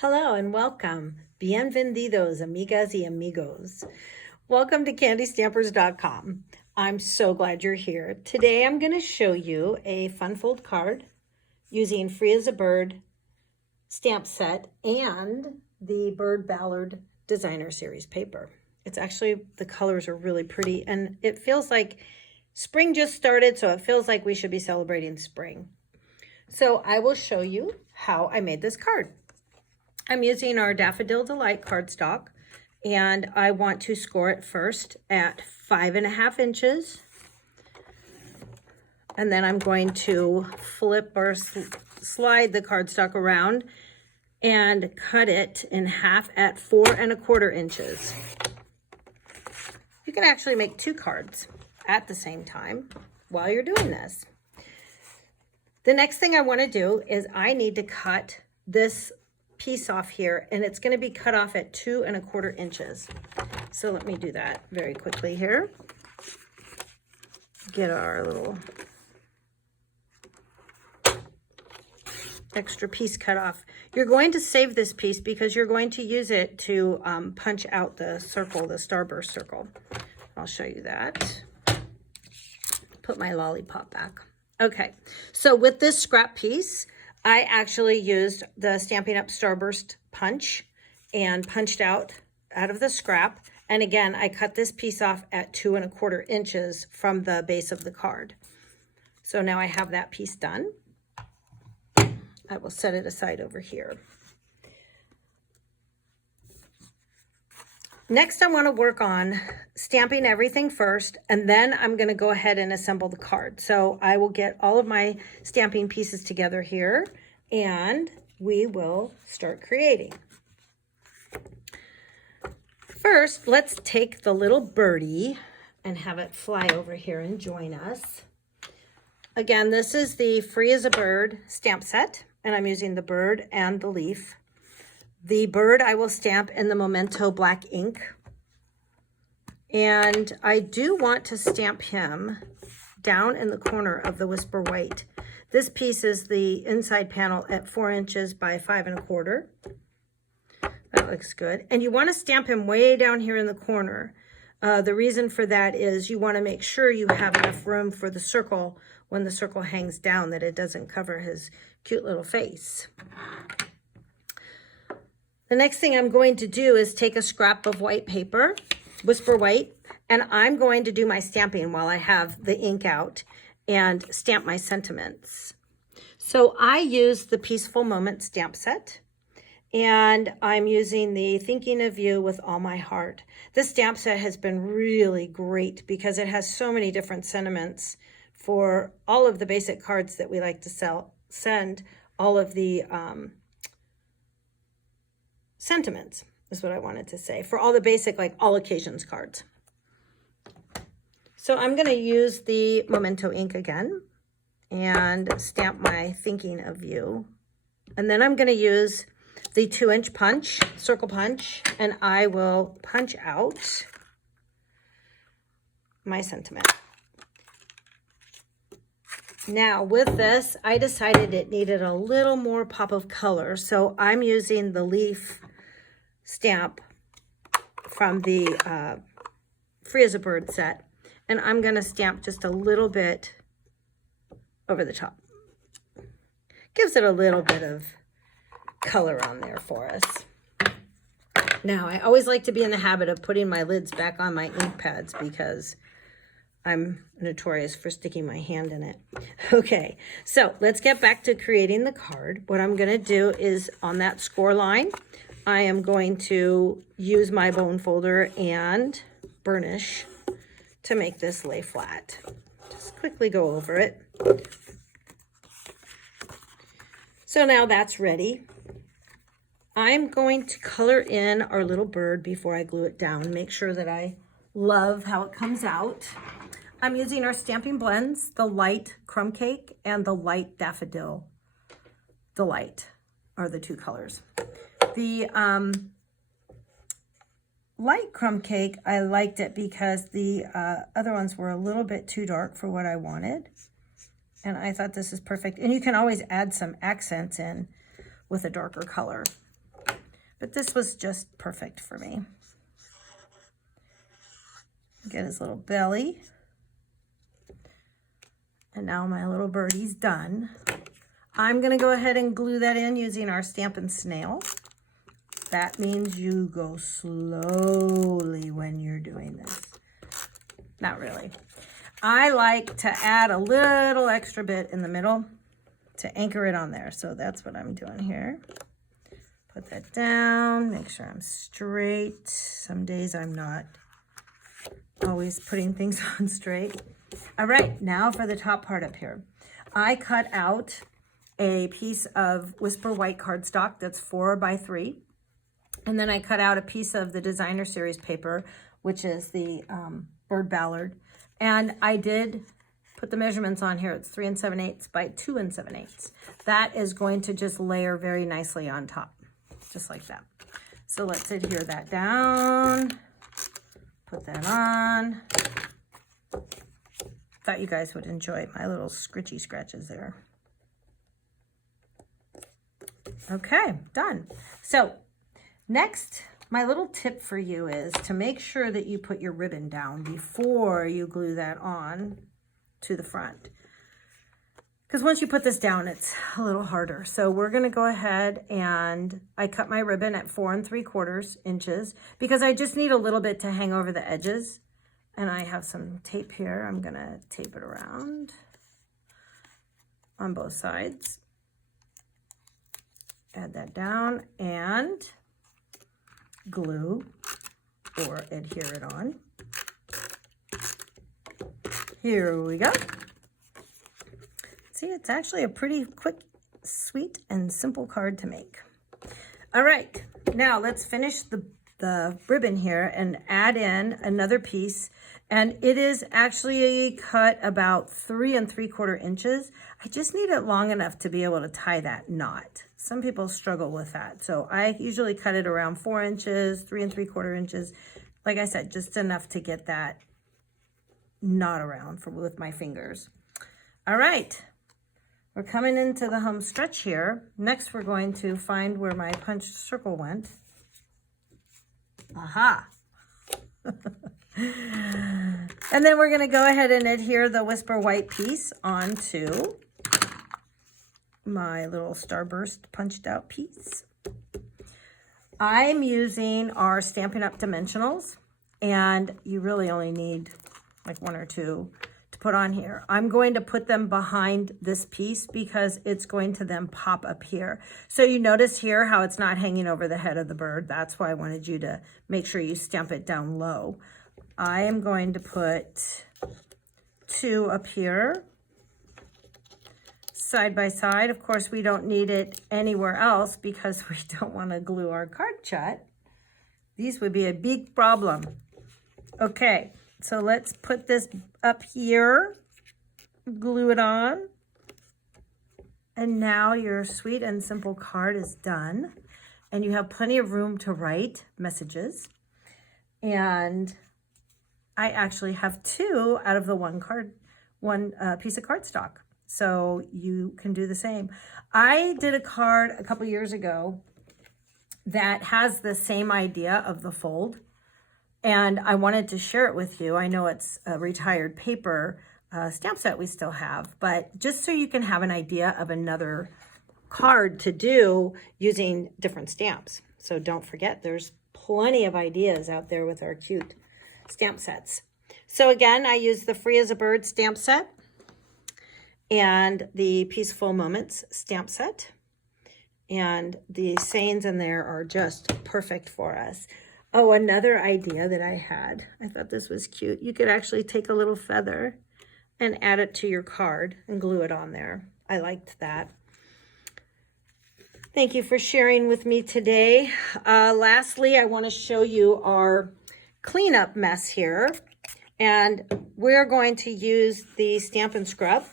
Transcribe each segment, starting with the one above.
Hello and welcome. Bienvenidos, amigas y amigos. Welcome to candystampers.com. I'm so glad you're here. Today I'm going to show you a fun fold card using Free as a Bird stamp set and the Bird Ballard Designer Series paper. It's actually, the colors are really pretty and it feels like spring just started, so it feels like we should be celebrating spring. So I will show you how I made this card. I'm using our Daffodil Delight cardstock, and I want to score it first at 5.5 inches. And then I'm going to flip or slide the cardstock around and cut it in half at 4.25 inches. You can actually make 2 cards at the same time while you're doing this. The next thing I want to do is I need to cut this piece off here, and it's going to be cut off at 2.25 inches. So let me do that very quickly here. Get our little extra piece cut off. You're going to save this piece because you're going to use it to punch out the circle, the starburst circle. I'll show you that. Put my lollipop back. Okay, so with this scrap piece, I actually used the Stampin' Up! Starburst punch and punched out of the scrap. And again, I cut this piece off at 2.25 inches from the base of the card. So now I have that piece done. I will set it aside over here. Next, I want to work on stamping everything first, and then I'm going to go ahead and assemble the card. So I will get all of my stamping pieces together here, and we will start creating. First, let's take the little birdie and have it fly over here and join us. Again, this is the Free as a Bird stamp set, and I'm using the bird and the leaf. The bird I will stamp in the Memento black ink. And I do want to stamp him down in the corner of the Whisper White. This piece is the inside panel at 4 inches by 5.25. That looks good. And you want to stamp him way down here in the corner. The reason for that is you want to make sure you have enough room for the circle when the circle hangs down, that it doesn't cover his cute little face. The next thing I'm going to do is take a scrap of white paper, Whisper White, and I'm going to do my stamping while I have the ink out and stamp my sentiments. So I use the Peaceful Moment stamp set, and I'm using the Thinking of You with All My Heart. This stamp set has been really great because it has so many different sentiments for all of the basic cards that we like to send all of the sentiments is what I wanted to say, for all the basic, like all occasions cards. So I'm going to use the Memento ink again and stamp my Thinking of You. And then I'm going to use the 2-inch punch, circle punch, and I will punch out my sentiment. Now with this, I decided it needed a little more pop of color, so I'm using the leaf stamp from the Free as a Bird set, and I'm going to stamp just a little bit over the top. Gives it a little bit of color on there for us. Now, I always like to be in the habit of putting my lids back on my ink pads because I'm notorious for sticking my hand in it. Okay, so let's get back to creating the card. What I'm going to do is on that score line, I am going to use my bone folder and burnish to make this lay flat. Just quickly go over it. So now that's ready. I'm going to color in our little bird before I glue it down. Make sure that I love how it comes out. I'm using our Stampin' Blends, the Light Crumb Cake and the Light Daffodil Delight are the 2 colors. The Light Crumb Cake, I liked it because the other ones were a little bit too dark for what I wanted. And I thought this is perfect. And you can always add some accents in with a darker color. but this was just perfect for me. Get his little belly. And now my little birdie's done. I'm gonna go ahead and glue that in using our Stampin' Snail. That means you go slowly when you're doing this. Not really. I like to add a little extra bit in the middle to anchor it on there. So that's what I'm doing here. Put that down, make sure I'm straight. Some days I'm not always putting things on straight. All right, now for the top part up here. I cut out a piece of Whisper White cardstock that's 4 by 3. And then I cut out a piece of the Designer Series paper, which is the Bird Ballard. And I did put the measurements on here. It's 3 7/8 by 2 7/8. That is going to just layer very nicely on top, just like that. So let's adhere that down. Put that on. Thought you guys would enjoy my little scritchy scratches there. Okay, done. So next, my little tip for you is to make sure that you put your ribbon down before you glue that on to the front. Because once you put this down, it's a little harder. So we're gonna go ahead and I cut my ribbon at 4 3/4 inches because I just need a little bit to hang over the edges. And I have some tape here. I'm gonna tape it around on both sides. Add that down and glue or adhere it on. Here we go. See, it's actually a pretty quick, sweet, and simple card to make. All right, now let's finish the ribbon here and add in another piece. And it is actually cut about 3 3/4 inches. I just need it long enough to be able to tie that knot. Some people struggle with that. So I usually cut it around 4 inches, 3 3/4 inches. Like I said, just enough to get that knot around with my fingers. All right, we're coming into the home stretch here. Next, we're going to find where my punched circle went. Aha. And then we're going to go ahead and adhere the Whisper White piece onto my little Starburst punched out piece. I'm using our Stampin' Up! Dimensionals, and you really only need like 1 or 2 to put on here. I'm going to put them behind this piece because it's going to then pop up here. So you notice here how it's not hanging over the head of the bird. That's why I wanted you to make sure you stamp it down low. I am going to put 2 up here, side by side. Of course, we don't need it anywhere else because we don't want to glue our card shut. These would be a big problem. Okay, so let's put this up here, glue it on. And now your sweet and simple card is done. And you have plenty of room to write messages. And I actually have 2 out of the one piece of cardstock. So you can do the same. I did a card a couple years ago that has the same idea of the fold. And I wanted to share it with you. I know it's a retired paper stamp set we still have, but just so you can have an idea of another card to do using different stamps. So don't forget, there's plenty of ideas out there with our cute stamp sets. So again, I use the Free as a Bird stamp set and the Peaceful Moments stamp set. And the sayings in there are just perfect for us. Oh, another idea that I had, I thought this was cute. You could actually take a little feather and add it to your card and glue it on there. I liked that. Thank you for sharing with me today. Lastly, I want to show you our cleanup mess here. And we're going to use the Stampin' Scrub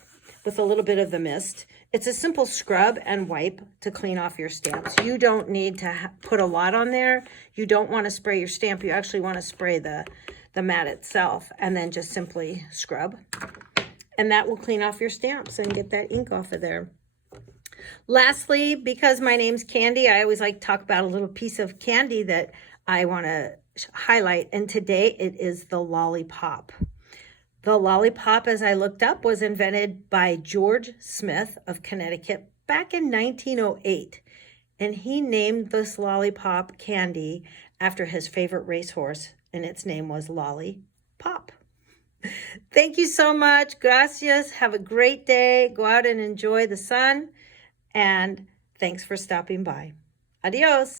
with a little bit of the mist. It's a simple scrub and wipe to clean off your stamps. You don't need to put a lot on there. You don't want to spray your stamp. You actually want to spray the mat itself and then just simply scrub. And that will clean off your stamps and get that ink off of there. Lastly, because my name's Candy, I always like to talk about a little piece of candy that I want to highlight. And today it is the lollipop. The lollipop, as I looked up, was invented by George Smith of Connecticut back in 1908. And he named this lollipop candy after his favorite racehorse, and its name was Lollipop. Thank you so much. Gracias. Have a great day. Go out and enjoy the sun. And thanks for stopping by. Adios.